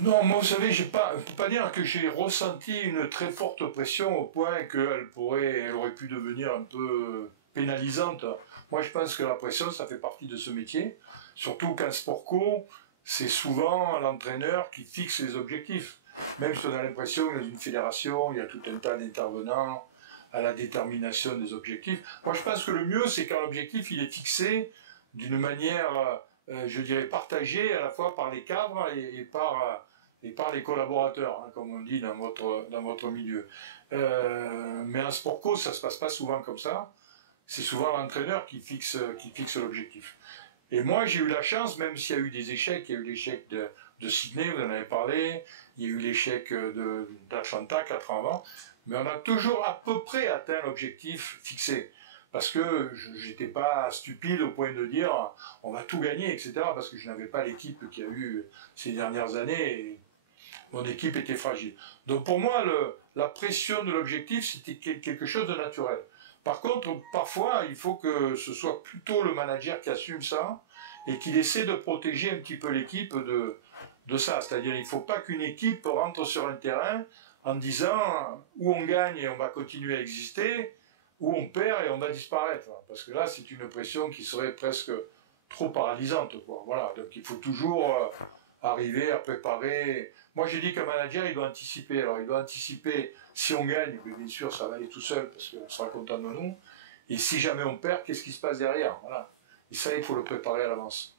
Non, moi, vous savez, je ne peux pas dire que j'ai ressenti une très forte pression au point elle aurait pu devenir un peu pénalisante. Moi, je pense que la pression, ça fait partie de ce métier. Surtout qu'en sport co, c'est souvent l'entraîneur qui fixe les objectifs. Même si on a l'impression que dans une fédération, il y a tout un tas d'intervenants à la détermination des objectifs. Moi, je pense que le mieux, c'est quand l'objectif, il est fixé d'une manière, je dirais, partagée à la fois par les cadres et par les collaborateurs, hein, comme on dit dans votre milieu. Mais en sport co, ça se passe pas souvent comme ça. C'est souvent l'entraîneur qui fixe l'objectif. Et moi, j'ai eu la chance, même s'il y a eu des échecs, il y a eu l'échec de Sydney, vous en avez parlé, il y a eu l'échec d'Atlanta 4 ans avant, mais on a toujours à peu près atteint l'objectif fixé. Parce que j'étais pas stupide au point de dire on va tout gagner, etc. Parce que je n'avais pas l'équipe qu'il y a eu ces dernières années et mon équipe était fragile. Donc pour moi, la pression de l'objectif, c'était quelque chose de naturel. Par contre, parfois, il faut que ce soit plutôt le manager qui assume ça et qu'il essaie de protéger un petit peu l'équipe de ça. C'est-à-dire, il ne faut pas qu'une équipe rentre sur un terrain en disant où on gagne et on va continuer à exister, où on perd et on va disparaître. Parce que là, c'est une pression qui serait presque trop paralysante, quoi. Voilà. Donc il faut toujours arriver à préparer. Moi, j'ai dit qu'un manager, il doit anticiper. Alors, il doit anticiper si on gagne, mais bien sûr, ça va aller tout seul parce qu'on sera content de nous. Et si jamais on perd, qu'est-ce qui se passe derrière? Voilà. Et ça, il faut le préparer à l'avance.